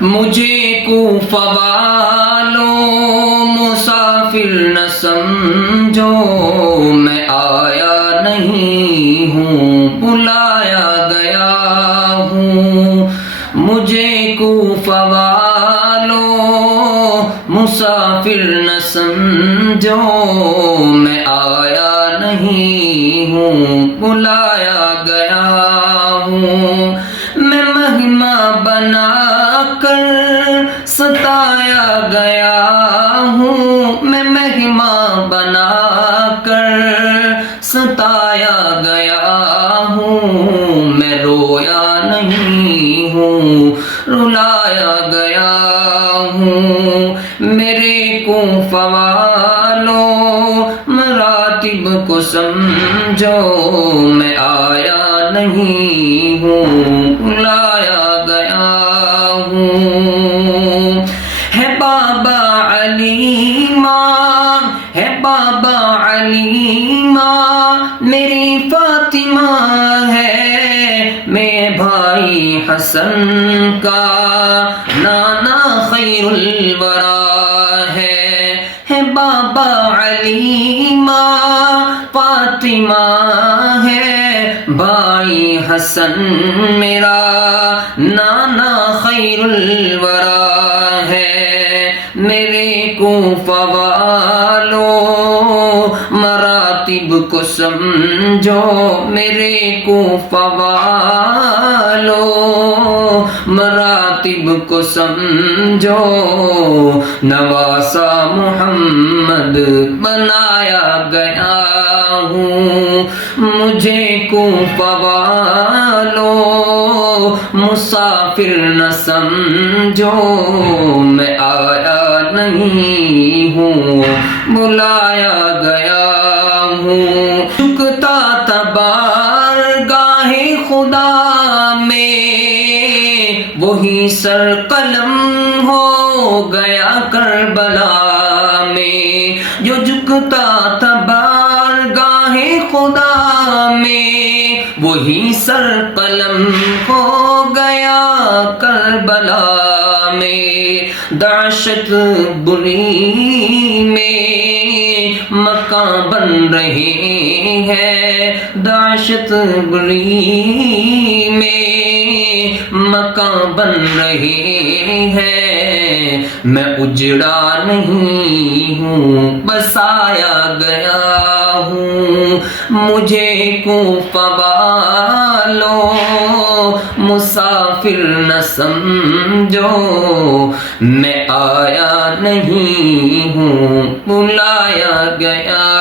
مجھے کوفہ والوں مسافر نہ سمجھو، میں آیا نہیں ہوں بلایا گیا ہوں۔ مجھے کوفہ والوں مسافر نہ سمجھو، میں آیا نہیں ہوں بلایا گیا ہوں۔ میں مہما بنا کر ستایا گیا ہوں، میں مہما بنا کر ستایا گیا ہوں۔ میں رویا نہیں ہوں رلایا گیا ہوں۔ میرے کوفہ والوں مراتب کو سمجھو، میں آیا نہیں ہوں بلایا گیا ہوں۔ ہے بابا علیمہ، ہے بابا علیمہ میری فاطمہ ہے، میں بھائی حسن کا نانا خیر الورا ہے بابا علیمہ فاطمہ ہے، بھائی حسن میرا نانا خیر الورا ہے۔ میرے کوفہ والوں مراتب کو سمجھو، میرے کوفہ والوں مراتب کو سمجھو، نواسا محمد بنایا گیا ہوں۔ مجھے کوفہ والوں مسافر نہ سمجھو، میں آیا نہیں ہوں بلایا گیا ہوں۔ جھکتا تھا بارگاہ خدا میں، وہی سر قلم ہو گیا کربلا میں۔ جو جھکتا تھا بارگاہ خدا میں، وہی سر قلم ہو گیا کربلا میں۔ دہشت بری میں مکان بن رہے ہیں، دہشت بری میں مکان بن رہے ہیں۔ میں اجڑا نہیں ہوں بسایا گیا ہوں۔ مجھے کوفہ والوں مسافر نہ سمجھو، میں آیا نہیں ہوں بلایا گیا